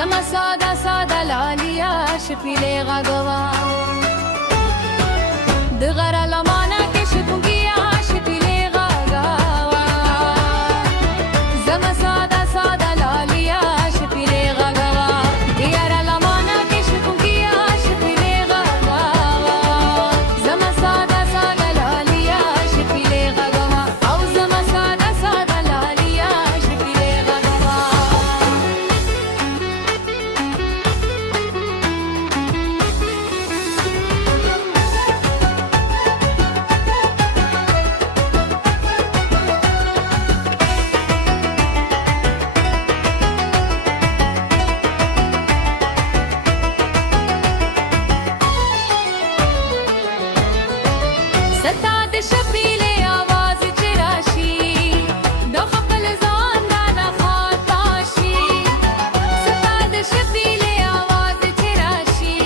زما ساده ساده لالیا شپیلې غږوا د غره لمانه کې شپونګیا شپیلې غږوا زما ساده ساده لالیا شپیلې غږوا د غره لمانه کې شپونګیا شپیلې غږوا زما ساده ساده لالیا شپیلې غږوا او زما ساده ساده لالیا شپیلې غږوا ستا د شپیلې आवाज چې راشي د خپل ځان را خاطا شي ستا د شپیلې आवाज چې راشي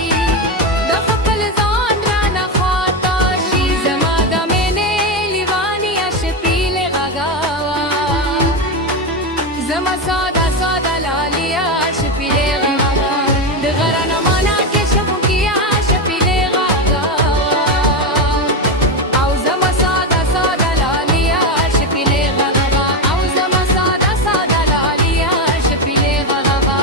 د خپل ځان را خاطا شي زما د مینې لیوانی شپیلې غږوا زما ساده ساده لالیا شپیلې غږوا د غره نه مانا کې شپونکیا شپیلې غږوا او زما ساده ساده لالیا شپیلې غږوا او زما ساده ساده لالیا شپیلې غږوا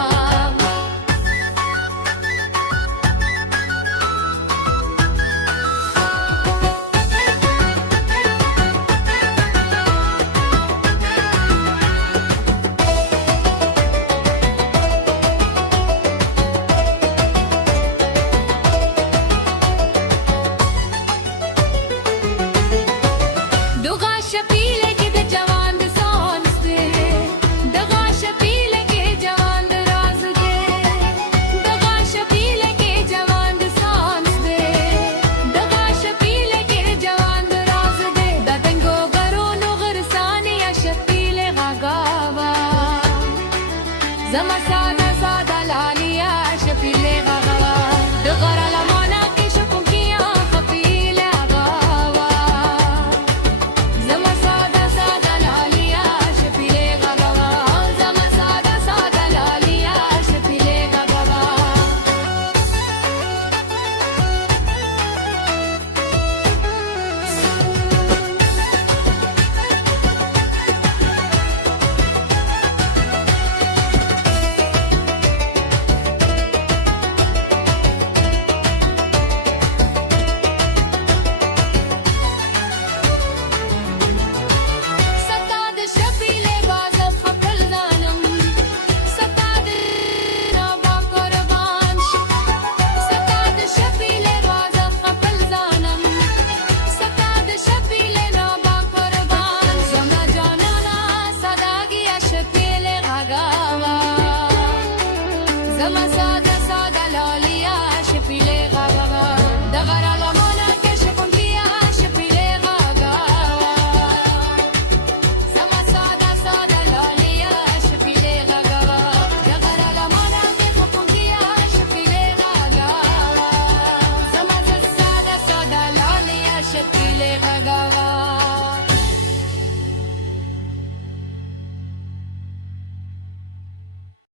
دغه شپیلې کې د جوان د سانس دی دغه شپیلې کې جوان د راز دی دغه شپیلې کې جوان د سانس دی دغه شپیلې کې جوان د راز دی د دنګو غرونو غرسانې شپیلې غږوا زما